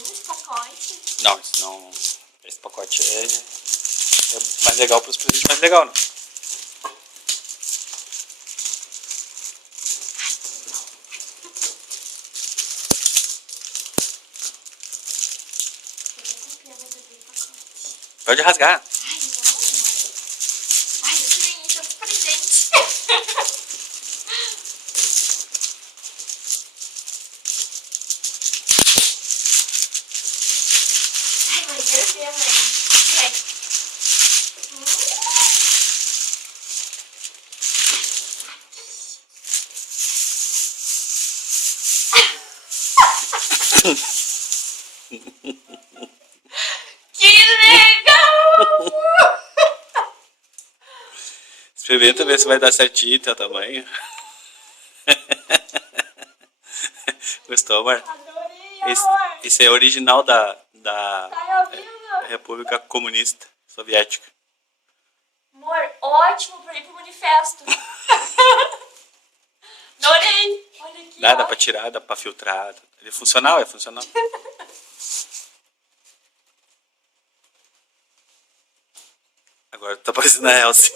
esse pacote. Não, isso não. Esse pacote é mais legal para os presentes mais legal, né? Pode rasgar. Ai, não, mãe. Ai, eu ganhei tanto presente. Ai, mãe, quero ver, mãe. Vem. Que legal! Experimenta ver se vai dar certinho teu tamanho. Gostou, amor? Adorei, amor. Esse é original da Tá me ouvindo? República Comunista Soviética. Amor, ótimo pra ir pro manifesto. Adorei. Olha aqui, Dá ó. pra tirar, dá pra filtrar. Ele é funcional, é funcional. Agora tá parecendo a Elsie.